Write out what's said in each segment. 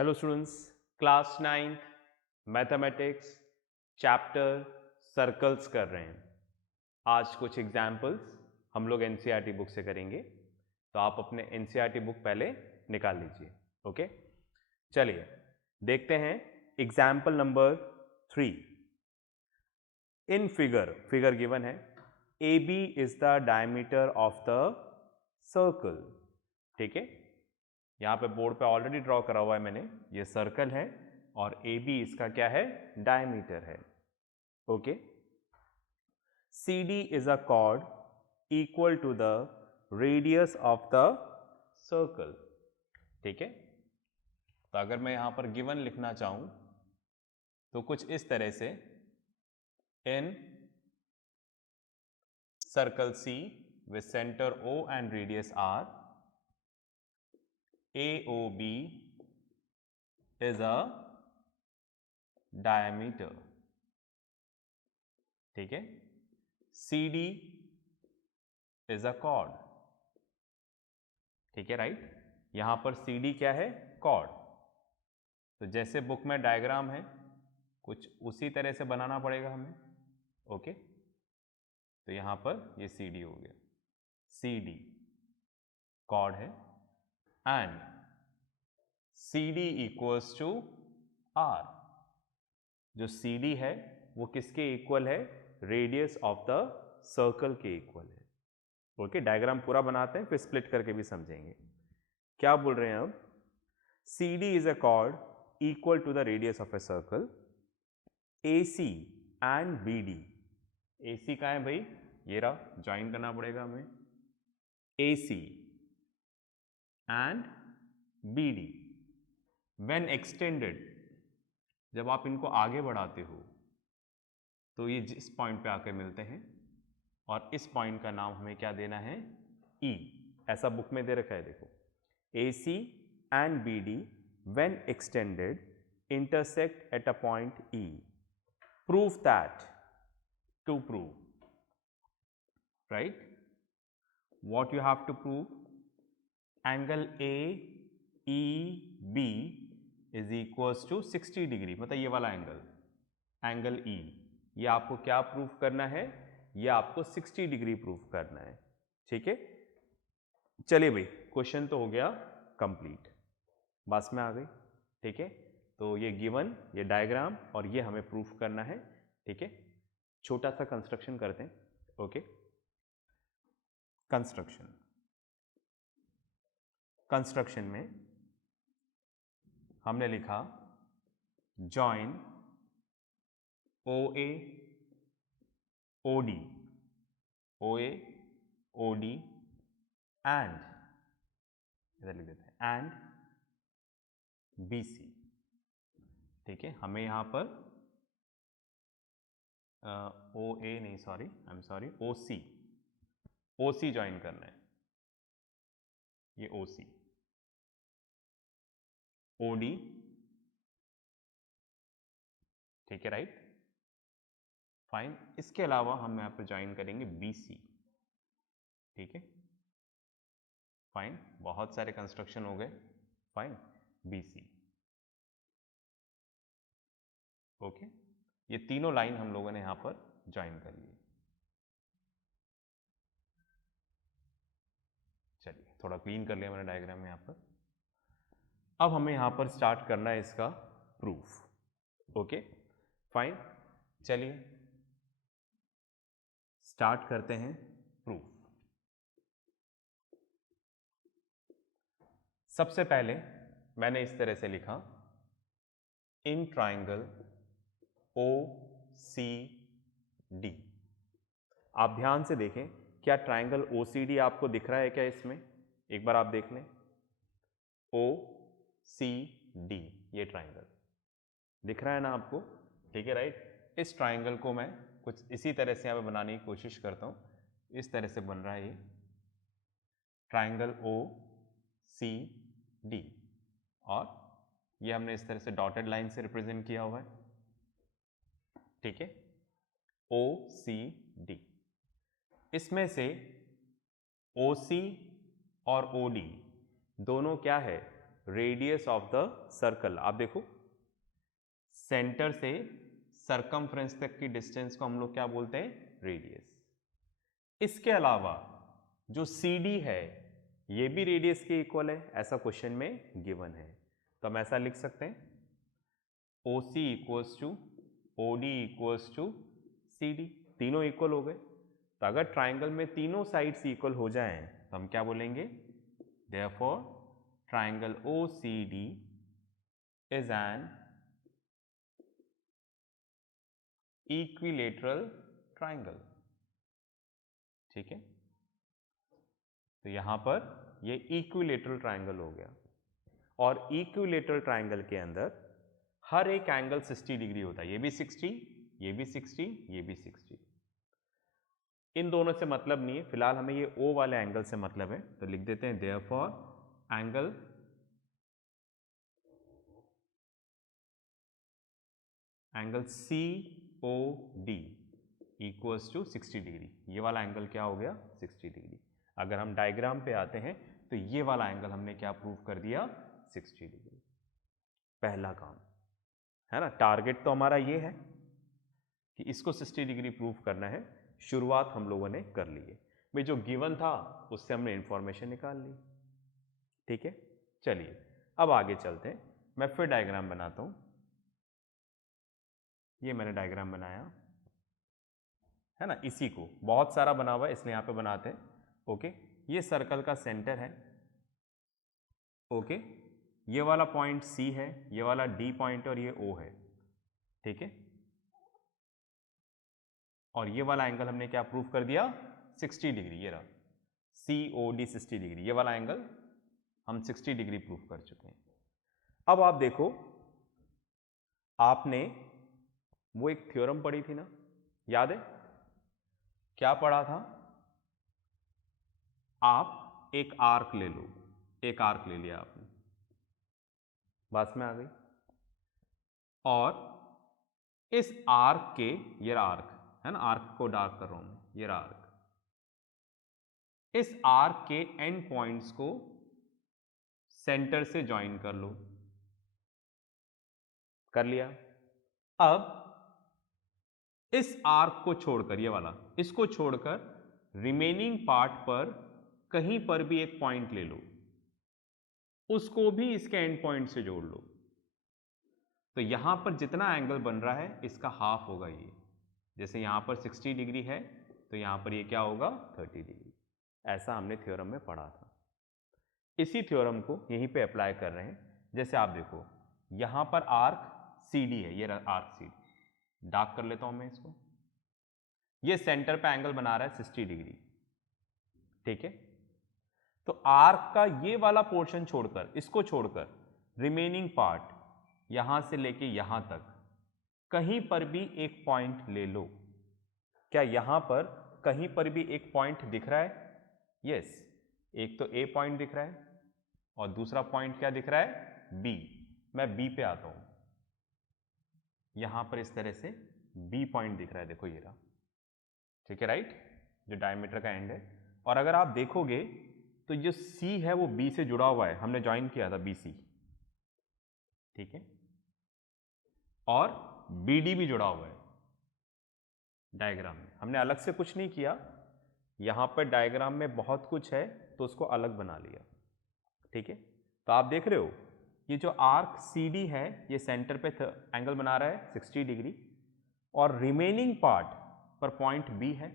Hello students, class 9th mathematics chapter circles कर रहे हैं। आज कुछ एग्जाम्पल्स हम लोग एनसीईआरटी बुक से करेंगे, तो आप अपने एनसीईआरटी बुक पहले निकाल लीजिए। ओके, चलिए देखते हैं example number 3। In figure given है, A B is the diameter of the circle. ठीक है, यहाँ पे बोर्ड पे ऑलरेडी ड्रॉ करा हुआ है मैंने, ये सर्कल है और ए बी इसका क्या है, डायमीटर है। Okay, C D is a chord equal to the radius of the circle. ठीक है, तो अगर मैं यहाँ पर गिवन लिखना चाहूँ तो कुछ इस तरह से, in circle C with centre O and radius R, AOB is a diameter। ठीक है, CD is a chord। ठीक है, राइट। यहां पर CD क्या है, chord। तो जैसे बुक में डायग्राम है कुछ उसी तरह से बनाना पड़ेगा हमें। ओके, तो यहां पर ये CD हो गया, CD chord है and CD equals to R। जो CD है वो किसके इक्वल है, रेडियस ऑफ द सर्कल के इक्वल है। ओके, डायग्राम पूरा बनाते हैं फिर स्प्लिट करके भी समझेंगे। क्या बोल रहे हैं अब, CD is a chord equal to the radius of a circle, AC and BD। AC का है भाई, ये रहा, ज्वाइन करना पड़ेगा हमें, AC and BD when extended. जब आप इनको आगे बढ़ाते हो तो ये जिस पॉइंट पे आकर मिलते हैं, और इस पॉइंट का नाम हमें क्या देना है, E। ऐसा बुक में दे रखा है, देखो, AC and BD when extended intersect at a point E। Prove that, to prove, right? What you have to prove? Angle AEB is equals to 60 degree, मतलब ये वाला एंगल E, ये आपको क्या प्रूव करना है, ये आपको 60 डिग्री प्रूव करना है। ठीक है, चलिए भाई, क्वेश्चन तो हो गया कंप्लीट, बस में आ गई। ठीक है, तो ये गिवन, ये डायग्राम और ये हमें प्रूफ करना है। ठीक है, छोटा सा कंस्ट्रक्शन करते हैं। ओके, कंस्ट्रक्शन में हमने लिखा join OA OD, OA OD and, इधर लिख देते हैं, एंड BC। ठीक है, हमें यहाँ पर OA नहीं, sorry, I am sorry, OC join करना है, ये OC, OD। ठीक है, राइट, फाइन। इसके अलावा हम यहाँ पर ज्वाइन करेंगे BC। ठीक है, फाइन, बहुत सारे कंस्ट्रक्शन हो गए, फाइन, BC। ओके, ये तीनों लाइन हम लोगों ने यहाँ पर ज्वाइन कर ली। चलिए थोड़ा क्लीन कर लिया मैंने डायग्राम यहाँ पर। अब हमें यहाँ पर स्टार्ट करना है इसका प्रूफ। ओके, फाइन, चलिए स्टार्ट करते हैं प्रूफ। सबसे पहले मैंने इस तरह से लिखा, इन ट्राइंगल OCD। आप ध्यान से देखें, क्या ट्राइंगल OCD आपको दिख रहा है क्या इसमें, एक बार आप देख लें, OCD, ये ट्राइंगल दिख रहा है ना आपको। ठीक है, राइट। इस ट्राइंगल को मैं कुछ इसी तरह से यहाँ पे बनाने की कोशिश करता हूँ। इस तरह से बन रहा है ये ट्राइंगल OCD, और ये हमने इस तरह से डॉटेड लाइन से रिप्रेजेंट किया हुआ है। ठीक है, OCD। इसमें से OC और OD दोनों क्या है, रेडियस ऑफ द सर्कल। आप देखो सेंटर से सरकमफ्रेंस तक की डिस्टेंस को हम लोग क्या बोलते हैं, रेडियस। इसके अलावा जो CD है ये भी रेडियस के इक्वल है, ऐसा क्वेश्चन में गिवन है। तो हम ऐसा लिख सकते हैं OC equals to OD equals to CD, तीनों इक्वल हो गए। तो अगर ट्राइंगल में तीनों साइड्स इक्वल हो जाएं तो हम क्या बोलेंगे, therefore triangle OCD is an equilateral triangle. ठीक है, तो यहां पर ये इक्विलेटरल ट्राइंगल हो गया। और इक्विलेटरल ट्राइंगल के अंदर हर एक एंगल 60 डिग्री होता है, ये भी 60, ये भी 60, ये भी 60। इन दोनों से मतलब नहीं है, फिलहाल हमें ये O वाले एंगल से मतलब है, तो लिख देते हैं therefore angle COD equals to 60 degree. ये वाला एंगल क्या हो गया, 60 डिग्री। अगर हम डायग्राम पे आते हैं तो ये वाला एंगल हमने क्या प्रूव कर दिया, 60 डिग्री। पहला काम है ना, टारगेट तो हमारा ये है कि इसको 60 डिग्री प्रूव करना है। शुरुआत हम लोगों ने कर ली है भाई, जो गिवन था उससे हमने इंफॉर्मेशन निकाल ली। ठीक है, चलिए अब आगे चलते हैं। मैं फिर डायग्राम बनाता हूं। ये मैंने डायग्राम बनाया है ना, इसी को बहुत सारा बना हुआ है इसलिए यहां पे बनाते हैं। ओके, ये सर्कल का सेंटर है। ओके, ये वाला पॉइंट C है, ये वाला D पॉइंट और ये O है। ठीक है, और ये वाला एंगल हमने क्या प्रूव कर दिया, 60 डिग्री। ये रहा COD 60 डिग्री, ये वाला एंगल हम 60 डिग्री प्रूव कर चुके हैं। अब आप देखो, आपने वो एक थ्योरम पढ़ी थी ना, याद है क्या पढ़ा था? आप एक आर्क ले लो, एक आर्क ले लिया आपने, बात में आ गई। और इस आर्क के, ये आर्क है ना, आर्क को डार्क कर रहा हूं मैं, ये आर्क, इस आर्क के एंड पॉइंट्स को सेंटर से ज्वाइन कर लो, कर लिया। अब इस आर्क को छोड़कर, ये वाला, इसको छोड़कर रिमेनिंग पार्ट पर कहीं पर भी एक पॉइंट ले लो, उसको भी इसके एंड पॉइंट से जोड़ लो। तो यहां पर जितना एंगल बन रहा है इसका हाफ होगा ये। जैसे यहां पर 60 डिग्री है तो यहां पर ये क्या होगा, 30 डिग्री। ऐसा हमने थ्योरम में पढ़ा था। इसी थ्योरम को यहीं पे अप्लाई कर रहे हैं। जैसे आप देखो यहां पर आर्क CD है, ये आर्क CD, डार्क कर लेता हूं मैं इसको। ये सेंटर पे एंगल बना रहा है 60 डिग्री। ठीक है, तो आर्क का ये वाला पोर्शन छोड़कर, इसको छोड़कर रिमेनिंग पार्ट यहां से लेके यहां तक कहीं पर भी एक पॉइंट ले लो। क्या यहां पर कहीं पर भी एक पॉइंट दिख रहा है? यस, एक तो A पॉइंट दिख रहा है और दूसरा पॉइंट क्या दिख रहा है, B। मैं B पे आता हूं, यहां पर इस तरह से B पॉइंट दिख रहा है, देखो ये रहा। ठीक है, राइट, जो डायमीटर का एंड है। और अगर आप देखोगे तो जो C है वो B से जुड़ा हुआ है, हमने ज्वाइन किया था BC। ठीक है, और BD भी जुड़ा हुआ है डायग्राम में, हमने अलग से कुछ नहीं किया। यहां पर डायग्राम में बहुत कुछ है तो उसको अलग बना लिया। ठीक है, तो आप देख रहे हो ये जो आर्क CD है ये सेंटर पे एंगल बना रहा है 60 डिग्री, और रिमेनिंग पार्ट पर पॉइंट B है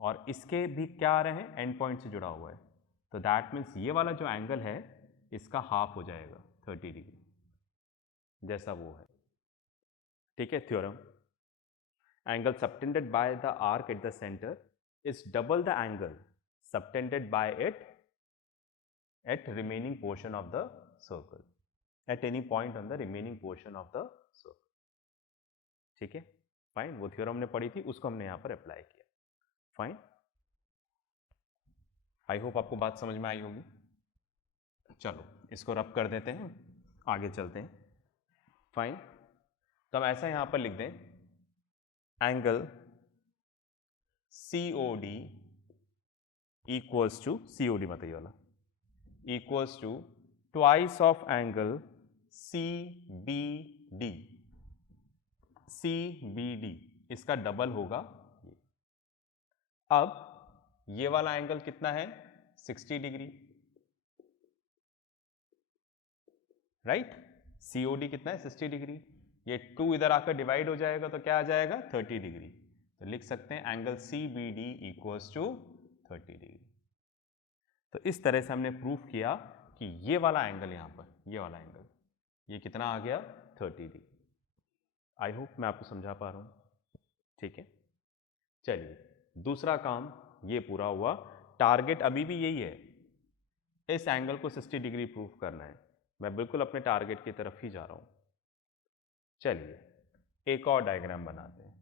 और इसके भी क्या आ रहे हैं, एंड पॉइंट से जुड़ा हुआ है। तो दैट मीन्स ये वाला जो एंगल है इसका हाफ हो जाएगा 30 डिग्री, जैसा वो है। ठीक है, theorem, angle subtended by the arc at the centre is double the angle subtended by it at remaining portion of the circle, at any point on the remaining portion of the circle. ठीक है, fine, वो theorem हमने पढ़ी थी उसको हमने यहां पर अप्लाई किया। फाइन, आई होप आपको बात समझ में आई होगी। चलो इसको रब कर देते हैं, आगे चलते हैं। फाइन, तो हम ऐसा यहां पर लिख दें, angle COD equals to, COD मत ये वाला, equals to twice of angle C B D, C B D इसका डबल होगा। अब ये वाला एंगल कितना है 60 डिग्री, राइट। COD कितना है 60 डिग्री, ये 2 इधर आकर डिवाइड हो जाएगा तो क्या आ जाएगा 30 डिग्री। तो लिख सकते हैं angle CBD equals to 30 degree. तो इस तरह से हमने प्रूफ किया कि ये वाला एंगल यहाँ पर, ये वाला एंगल ये कितना आ गया 30 डिग्री। आई होप मैं आपको समझा पा रहा हूँ, ठीक है। चलिए दूसरा काम ये पूरा हुआ। टारगेट अभी भी यही है, इस एंगल को 60 डिग्री प्रूफ करना है। मैं बिल्कुल अपने टारगेट की तरफ ही जा रहा हूँ। चलिए एक और डायग्राम बनाते हैं,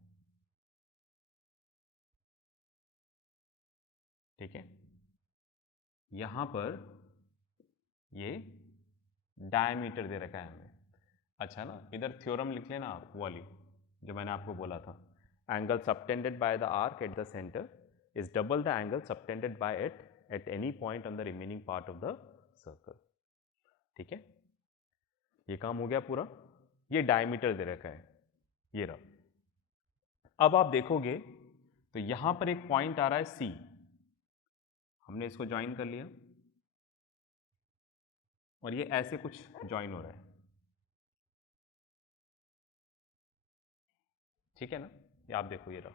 ठीक है। यहाँ पर ये डायमीटर दे रखा है हमें, अच्छा ना, इधर थ्योरम लिख लेना आप, वाली जो मैंने आपको बोला था, angle subtended by the arc at the centre is double the angle subtended bye it at any point on the remaining part of the circle, ठीक है। ये काम हो गया पूरा। ये डायमीटर दे रखा है, ये रहा। अब आप देखोगे तो यहां पर एक पॉइंट आ रहा है C, हमने इसको ज्वाइन कर लिया और ये ऐसे कुछ ज्वाइन हो रहा है, ठीक है ना। ये आप देखो, ये रहा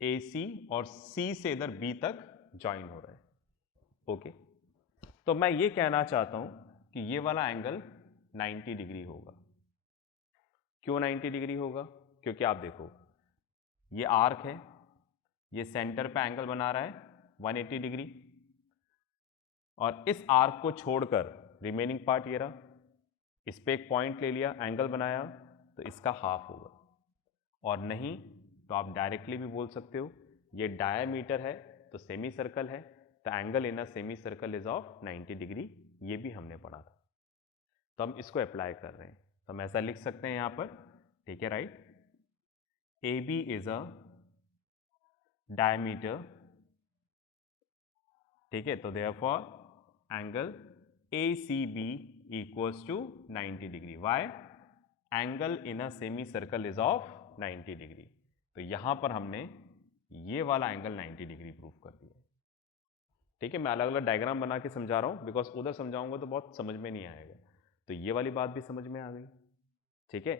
AC और C से इधर B तक ज्वाइन हो रहा है, ओके। तो मैं ये कहना चाहता हूं कि ये वाला एंगल 90 डिग्री होगा। क्यों 90 डिग्री होगा? क्योंकि आप देखो ये आर्क है, ये सेंटर पे एंगल बना रहा है 180 डिग्री, और इस आर्क को छोड़कर रिमेनिंग पार्ट ये रहा, इस पे एक पॉइंट ले लिया, एंगल बनाया, तो इसका हाफ होगा। और नहीं तो आप डायरेक्टली भी बोल सकते हो ये डायमीटर है तो सेमी सर्कल है, तो angle in a semi circle is of 90 degree, ये भी हमने पढ़ा था। तो हम इसको अप्लाई कर रहे हैं, तो हम ऐसा लिख सकते हैं यहाँ पर, ठीक है, right. AB is a diameter, ठीक है, तो therefore angle ACB equals to 90 degree. Why? Angle in a semi circle is of 90 degree. तो यहां पर हमने ये वाला एंगल 90 डिग्री प्रूफ कर दिया, ठीक है। मैं अलग अलग डायग्राम बना के समझा रहा हूं, बिकॉज उधर समझाऊंगा तो बहुत समझ में नहीं आएगा, तो ये वाली बात भी समझ में आ गई, ठीक है।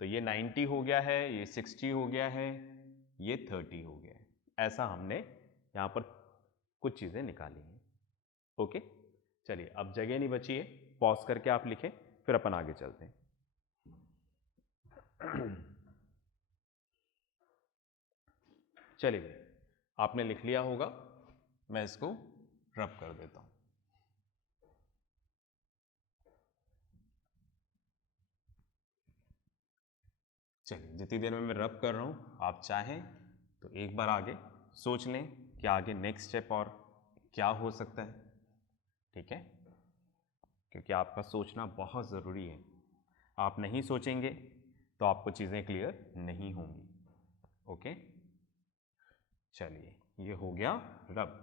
तो ये 90 हो गया है, ये 60 हो गया है, ये 30 हो गया है। ऐसा हमने यहाँ पर कुछ चीज़ें निकाली हैं, ओके। चलिए अब जगह नहीं बची है, पॉज करके आप लिखें, फिर अपन आगे चलते हैं। चलिए आपने लिख लिया होगा, मैं इसको रब कर देता हूं। चलिए जितनी देर में मैं रब कर रहा हूं, आप चाहें तो एक बार आगे सोच लें कि आगे नेक्स्ट स्टेप और क्या हो सकता है, ठीक है, क्योंकि आपका सोचना बहुत ज़रूरी है। आप नहीं सोचेंगे तो आपको चीज़ें क्लियर नहीं होंगी, ओके। चलिए ये हो गया रब,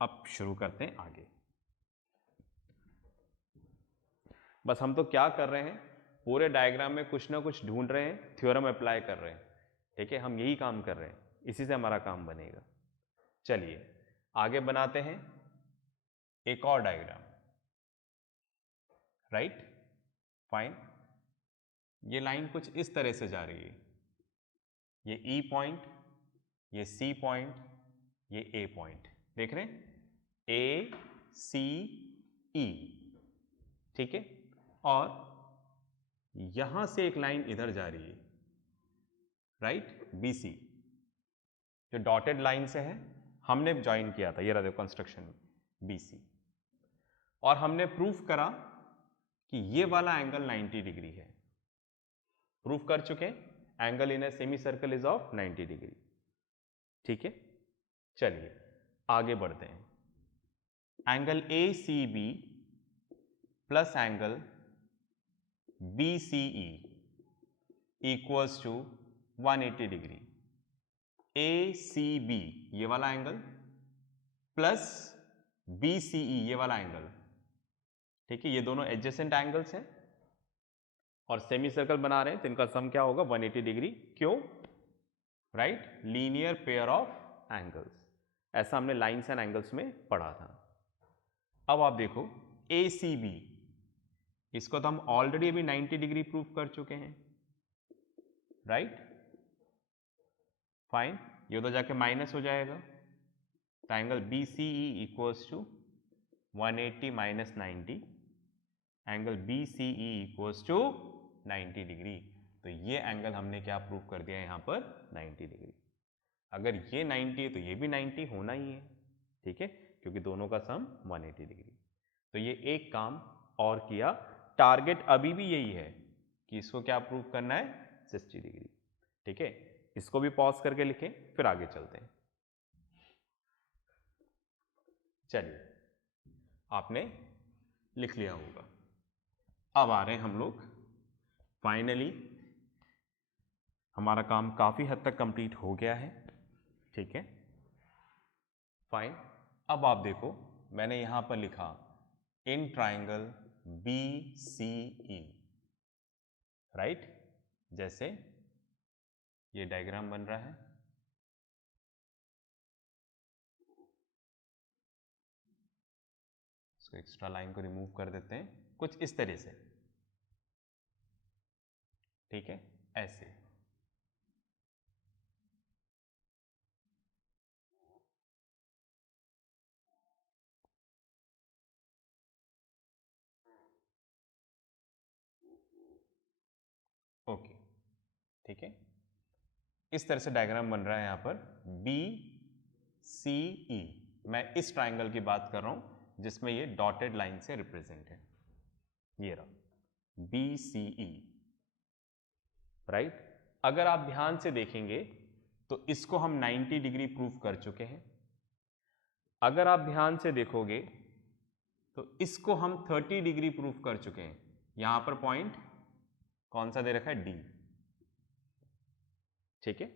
अब शुरू करते हैं आगे। बस हम तो क्या कर रहे हैं, पूरे डायग्राम में कुछ ना कुछ ढूंढ रहे हैं, थ्योरम अप्लाई कर रहे हैं, ठीक है। हम यही काम कर रहे हैं, इसी से हमारा काम बनेगा। चलिए आगे बनाते हैं एक और डायग्राम, राइट, फाइन। ये लाइन कुछ इस तरह से जा रही है, ये E पॉइंट, ये C पॉइंट, ये A पॉइंट, देख रहे हैं, ACE, ठीक है। और यहां से एक लाइन इधर जा रही है, राइट, BC, जो डॉटेड लाइन से है, हमने ज्वाइन किया था, ये रहा देखो कंस्ट्रक्शन में BC, और हमने प्रूफ करा कि ये वाला एंगल 90 डिग्री है। प्रूफ कर चुके हैं angle in a semi circle is of 90 degree, ठीक है। चलिए आगे बढ़ते हैं। Angle ACB plus angle BCE equals to 180 degree. ACB ये वाला एंगल प्लस BCE ये वाला एंगल ठीक है, ये दोनों एडजेसेंट एंगल्स हैं और सेमी सर्कल बना रहे हैं, तो इनका सम क्या होगा 180 डिग्री। क्यों? Right, linear pair of angles, ऐसा हमने लाइन्स एंड एंगल्स में पढ़ा था। अब आप देखो ACB, इसको तो हम ऑलरेडी अभी 90 डिग्री प्रूव कर चुके हैं, राइट। फाइन, ये तो जाके माइनस हो जाएगा, तो angle BCE equals to 180 minus 90, angle BCE equals to 90 degree. तो ये एंगल हमने क्या प्रूव कर दिया यहाँ पर 90 डिग्री। अगर ये 90 है तो ये भी 90 होना ही है, ठीक है, क्योंकि दोनों का सम 180 डिग्री। तो ये एक काम और किया, टारगेट अभी भी यही है कि इसको क्या प्रूव करना है 60 डिग्री, ठीक है। इसको भी पॉज करके लिखें, फिर आगे चलते हैं। चलिए, आपने लिख लिया होगा। अब आ रहे हैं हम लोग, फाइनली हमारा काम काफ़ी हद तक कंप्लीट हो गया है, ठीक है। फाइन, अब आप देखो मैंने यहाँ पर लिखा इन ट्राइंगल BCE, राइट। जैसे ये डायग्राम बन रहा है, इसको एक्स्ट्रा लाइन को रिमूव कर देते हैं, कुछ इस तरह से, ठीक है, ऐसे। ओके, ठीक है, इस तरह से डायग्राम बन रहा है यहाँ पर BCE। मैं इस ट्राइंगल की बात कर रहा हूं जिसमें ये डॉटेड लाइन से रिप्रेजेंट है, ये रहा BCE, राइट। अगर आप ध्यान से देखेंगे तो इसको हम 90 डिग्री प्रूफ कर चुके हैं। अगर आप ध्यान से देखोगे तो इसको हम 30 डिग्री प्रूफ कर चुके हैं। यहां पर पॉइंट कौन सा दे रखा है, D, ठीक है,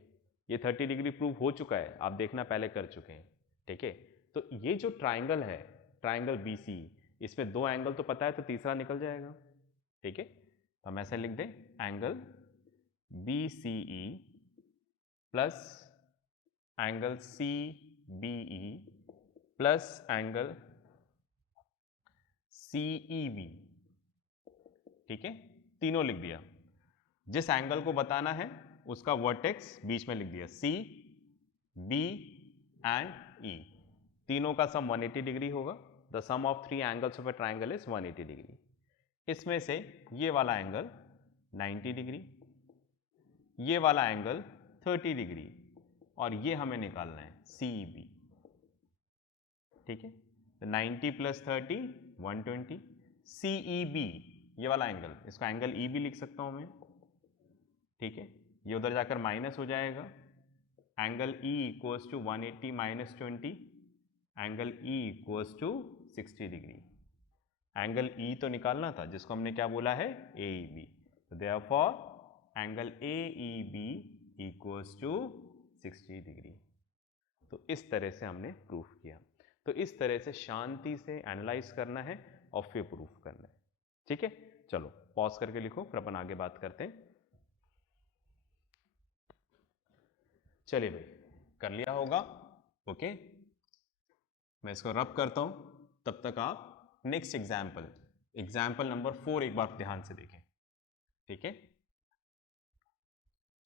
ये 30 डिग्री प्रूव हो चुका है, आप देखना पहले कर चुके हैं, ठीक है। तो ये जो ट्राइंगल है, ट्राइंगल BC, इसमें दो एंगल तो पता है, तो तीसरा निकल जाएगा, ठीक है। तो हम ऐसे लिख दें, angle BCE plus angle CBE plus angle CEB, ठीक है, तीनों लिख दिया। जिस एंगल को बताना है उसका वर्टेक्स बीच में लिख दिया, C, B एंड E, तीनों का सम 180 डिग्री होगा। The sum of 3 angles of a triangle is 180 degree. इसमें से ये वाला एंगल 90 डिग्री, ये वाला एंगल 30 डिग्री, और ये हमें निकालना है CEB, ठीक है। तो 90 प्लस 30 120, CEB ये वाला एंगल, इसको एंगल E भी लिख सकता हूं मैं, ठीक है। ये उधर जाकर माइनस हो जाएगा, angle E equals to 180 minus 20, angle E equals to 60 degree. Angle E तो निकालना था जिसको हमने क्या बोला है, AEB। तो therefore angle AEB equals to 60 degree. तो इस तरह से हमने प्रूफ किया। तो इस तरह से शांति से एनालाइज करना है और फिर प्रूफ करना है, ठीक है। चलो पॉज करके लिखो, फिर अपन आगे बात करते हैं। चलिए भाई, कर लिया होगा, ओके। मैं इसको रब करता हूं, तब तक आप नेक्स्ट एग्जाम्पल नंबर 4 एक बार ध्यान से देखें, ठीक है।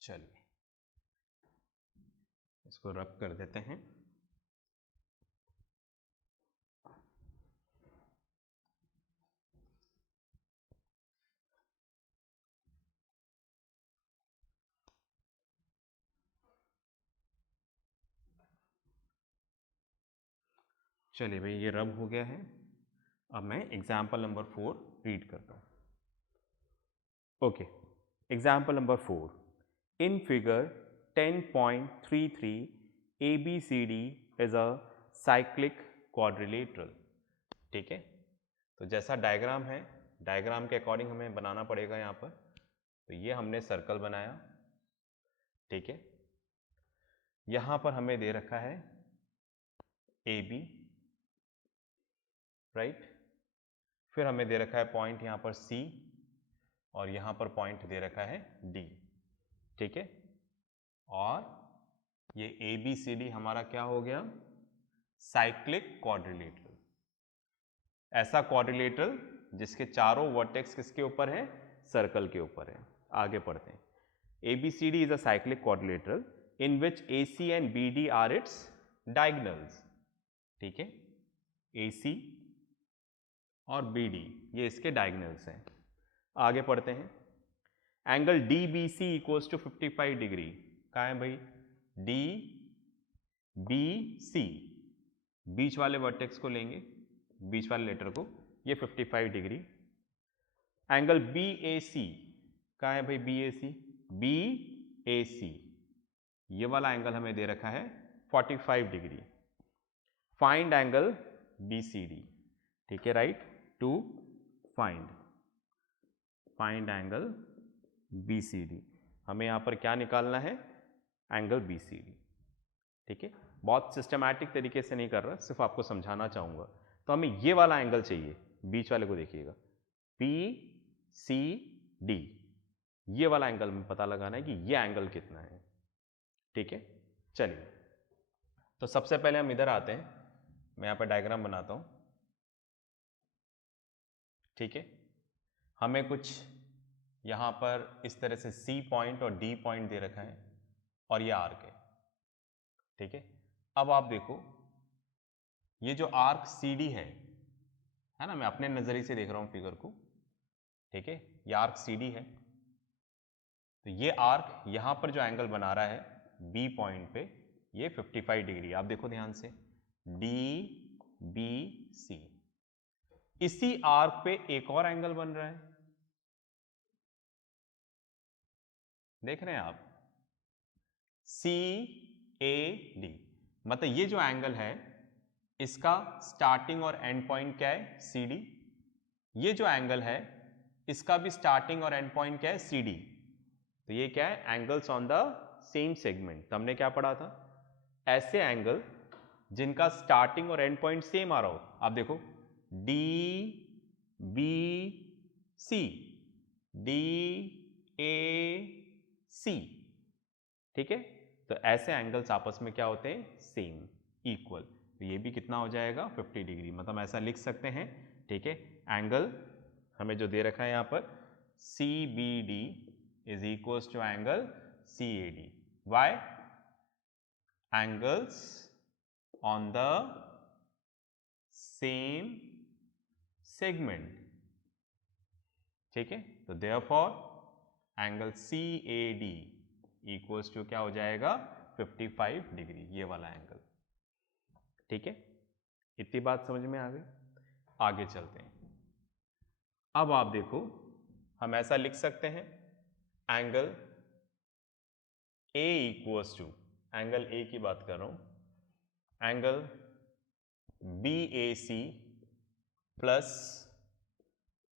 चलिए इसको रब कर देते हैं। चलिए भाई, ये रब हो गया है। अब मैं एग्जाम्पल नंबर 4 रीड करता हूँ, okay. Example number 4, in figure 10.33 ABCD is a cyclic quadrilateral, ठीक है। तो जैसा डायग्राम है, डायग्राम के अकॉर्डिंग हमें बनाना पड़ेगा यहाँ पर। तो ये हमने सर्कल बनाया, ठीक है। यहाँ पर हमें दे रखा है AB, राइट। फिर हमें दे रखा है पॉइंट यहाँ पर C और यहाँ पर पॉइंट दे रखा है D, ठीक है। और ये ABCD हमारा क्या हो गया, साइक्लिक क्वाड्रिलेटरल। ऐसा क्वाड्रिलेटरल जिसके चारों वर्टेक्स किसके ऊपर है, सर्कल के ऊपर है। आगे पढ़ते हैं। ABCD is a cyclic quadrilateral in which AC and BD are its diagonals, ठीक है। AC और BD ये इसके डायगनल्स हैं। आगे पढ़ते हैं। Angle DBC equals to 55 degree. कहाँ है भाई, DBC, बीच वाले वर्टेक्स को लेंगे, बीच वाले लेटर को, ये 55 डिग्री। एंगल BAC, कहाँ है भाई BAC, BAC ये वाला एंगल हमें दे रखा है 45 डिग्री। फाइंड एंगल BCD, ठीक है, right, to find angle BCD। हमें यहाँ पर क्या निकालना है, एंगल BCD, ठीक है। बहुत सिस्टमैटिक तरीके से नहीं कर रहा, सिर्फ आपको समझाना चाहूँगा। तो हमें ये वाला एंगल चाहिए, बीच वाले को देखिएगा, PCD, ये वाला एंगल में पता लगाना है कि ये एंगल कितना है, ठीक है। चलिए, तो सबसे पहले हम इधर आते हैं, मैं यहाँ पर डायग्राम बनाता हूँ, ठीक है। हमें कुछ यहाँ पर इस तरह से C पॉइंट और D पॉइंट दे रखा है और ये आर्क है, ठीक है। अब आप देखो, ये जो आर्क CD है ना, मैं अपने नज़रिए से देख रहा हूँ फिगर को, ठीक है। ये आर्क CD है, तो ये आर्क यहाँ पर जो एंगल बना रहा है B पॉइंट पे, ये 55 डिग्री। आप देखो ध्यान से, DBC, इसी आर्क पे एक और एंगल बन रहा है, देख रहे हैं आप, CAD। मतलब ये जो एंगल है इसका स्टार्टिंग और एंड पॉइंट क्या है, CD। ये जो एंगल है इसका भी स्टार्टिंग और एंड पॉइंट क्या है, CD। तो ये क्या है, angles on the same segment. तो हमने क्या पढ़ा था, ऐसे एंगल जिनका स्टार्टिंग और एंड पॉइंट सेम आ रहा हो। आप देखो, DBC, DAC, ठीक है। तो ऐसे एंगल्स आपस में क्या होते हैं, सेम, इक्वल। तो ये भी कितना हो जाएगा, 50 डिग्री। मतलब ऐसा लिख सकते हैं, ठीक है। एंगल हमें जो दे रखा है यहाँ पर, CBD is equals to angle CAD। Why, angles on the same segment, ठीक है। तो therefore angle CAD equals to क्या हो जाएगा, 55 डिग्री, ये वाला एंगल, ठीक है। इतनी बात समझ में आ गई। आगे चलते हैं। अब आप देखो, हम ऐसा लिख सकते हैं, angle A equals to, angle A की बात कर रहा हूं, angle BAC plus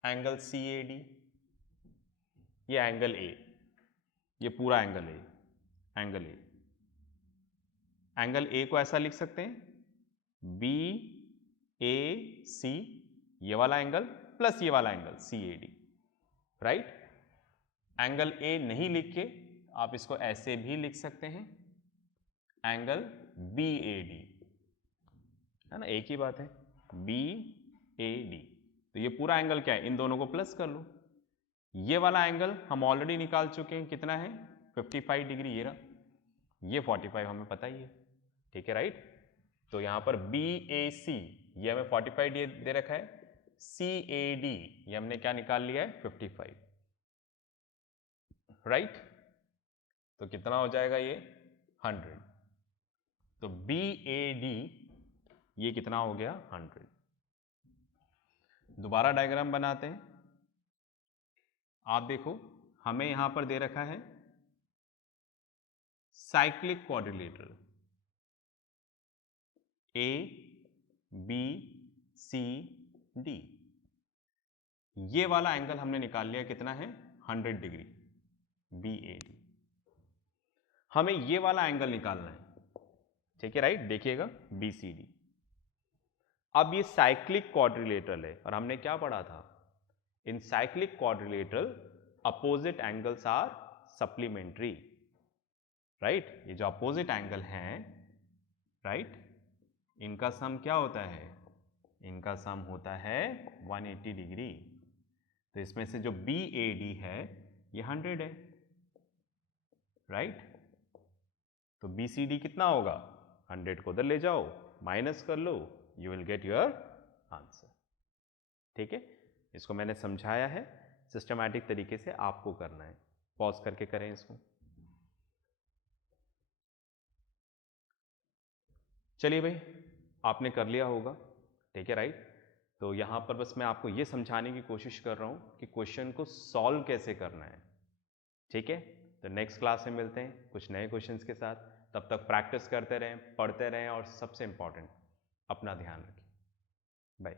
angle CAD। ये एंगल A, ये पूरा angle A, angle A। Angle A को ऐसा लिख सकते हैं, BAC, ये वाला एंगल प्लस ये वाला angle CAD, right. Angle A नहीं लिख के आप इसको ऐसे भी लिख सकते हैं, एंगल BAD, है ना, एक ही बात है, BAD। तो ये पूरा एंगल क्या है, इन दोनों को प्लस कर लो। ये वाला एंगल हम ऑलरेडी निकाल चुके हैं, कितना है, 55 डिग्री, ये रहा। ये 45 हमें पता ही है, ठीक है, राइट। तो यहां पर BAC ये हमें 45 दे रखा है, CAD ये हमने क्या निकाल लिया है, 55, राइट। तो कितना हो जाएगा ये, 100। तो BAD ये कितना हो गया, 100। दोबारा डायग्राम बनाते हैं। आप देखो, हमें यहां पर दे रखा है साइक्लिक क्वाड्रिलेटरल, ABCD। ये वाला एंगल हमने निकाल लिया, कितना है, 100 डिग्री, BAD। हमें ये वाला एंगल निकालना है, ठीक है, राइट। देखिएगा, BCD। अब ये साइक्लिक क्वाड्रिलेटरल है और हमने क्या पढ़ा था, in cyclic quadrilateral opposite angles are supplementary, right. ये जो अपोजिट एंगल हैं, राइट, इनका सम क्या होता है, इनका सम होता है 180 डिग्री। तो इसमें से जो BAD है ये 100 है, राइट। तो BCD कितना होगा, 100 को उधर ले जाओ, माइनस कर लो, you will get your answer. ठीक है, इसको मैंने समझाया है, सिस्टमैटिक तरीके से आपको करना है। पॉज करके करें इसको। चलिए भाई, आपने कर लिया होगा, ठीक है, राइट। तो यहाँ पर बस मैं आपको ये समझाने की कोशिश कर रहा हूँ कि क्वेश्चन को सॉल्व कैसे करना है, ठीक है। तो नेक्स्ट क्लास में मिलते हैं कुछ नए क्वेश्चंस के साथ। तब तक प्रैक्टिस करते रहें, पढ़ते रहें और सबसे इंपॉर्टेंट अपना ध्यान रखें। बाय।